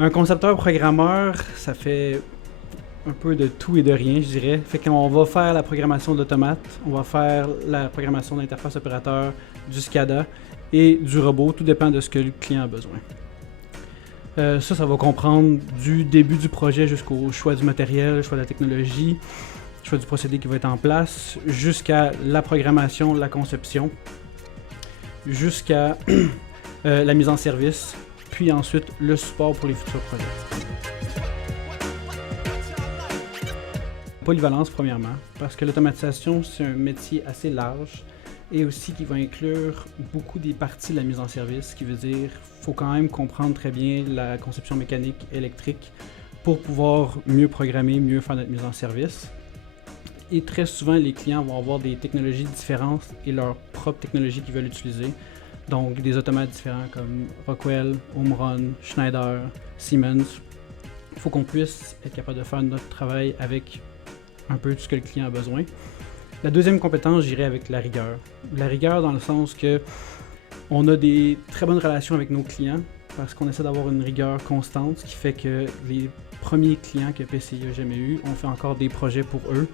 Un concepteur-programmeur, ça fait un peu de tout et de rien, je dirais. Fait qu'on va faire la programmation de l'automate, on va faire la programmation de l'interface opérateur, du SCADA et du robot, tout dépend de ce que le client a besoin. Ça va comprendre du début du projet jusqu'au choix du matériel, choix de la technologie, choix du procédé qui va être en place, jusqu'à la programmation, la conception, jusqu'à la mise en service, puis ensuite le support pour les futurs projets. Polyvalence premièrement, parce que l'automatisation c'est un métier assez large et aussi qui va inclure beaucoup des parties de la mise en service, ce qui veut dire qu'il faut quand même comprendre très bien la conception mécanique, électrique, pour pouvoir mieux programmer, mieux faire notre mise en service. Et très souvent, les clients vont avoir des technologies différentes et leur propre technologie qu'ils veulent utiliser. Donc des automates différents comme Rockwell, Omron, Schneider, Siemens. Il faut qu'on puisse être capable de faire notre travail avec un peu tout ce que le client a besoin. La deuxième compétence, j'irai avec la rigueur. La rigueur dans le sens que on a des très bonnes relations avec nos clients parce qu'on essaie d'avoir une rigueur constante, ce qui fait que les premiers clients que PCI a jamais eu, on fait encore des projets pour eux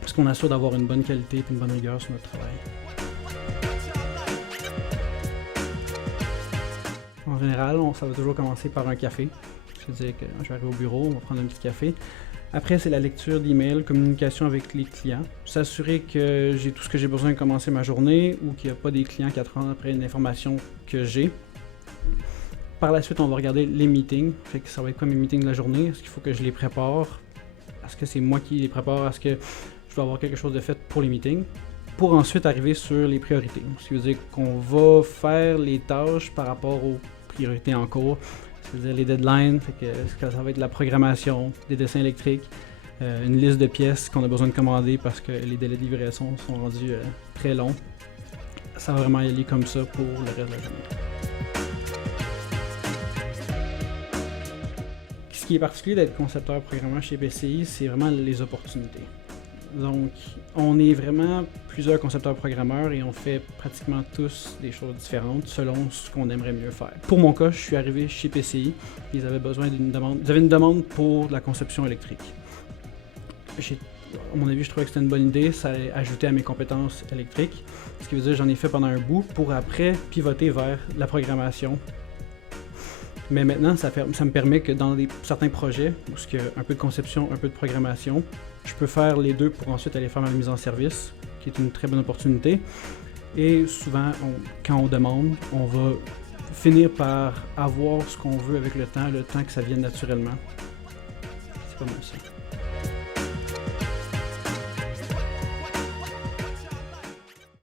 parce qu'on assure d'avoir une bonne qualité et une bonne rigueur sur notre travail. En général, ça va toujours commencer par un café. C'est-à-dire que je vais arriver au bureau, on va prendre un petit café. Après, c'est la lecture d'emails, communication avec les clients. S'assurer que j'ai tout ce que j'ai besoin de commencer ma journée ou qu'il n'y a pas des clients qui attendent après une information que j'ai. Par la suite, on va regarder les meetings. Fait que ça va être quoi mes meetings de la journée? Est-ce qu'il faut que je les prépare? Est-ce que c'est moi qui les prépare? Est-ce que je dois avoir quelque chose de fait pour les meetings? Pour ensuite arriver sur les priorités. Ce qui veut dire qu'on va faire les tâches par rapport aux priorités en cours. C'est-à-dire les deadlines, fait que ça va être de la programmation, des dessins électriques, une liste de pièces qu'on a besoin de commander parce que les délais de livraison sont rendus très longs. Ça va vraiment y aller comme ça pour le reste de la journée. Ce qui est particulier d'être concepteur-programmeur chez PCI, c'est vraiment les opportunités. Donc, on est vraiment plusieurs concepteurs-programmeurs et on fait pratiquement tous des choses différentes selon ce qu'on aimerait mieux faire. Pour mon cas, je suis arrivé chez PCI, ils avaient besoin d'une demande. Ils avaient une demande pour de la conception électrique. À mon avis, je trouvais que c'était une bonne idée, ça allait ajouter à mes compétences électriques, ce qui veut dire que j'en ai fait pendant un bout pour après pivoter vers la programmation. Mais maintenant, ça me permet que dans certains projets, où il y a un peu de conception, un peu de programmation, je peux faire les deux pour ensuite aller faire ma mise en service, qui est une très bonne opportunité. Et souvent, quand on demande, on va finir par avoir ce qu'on veut avec le temps que ça vienne naturellement. C'est pas mal ça.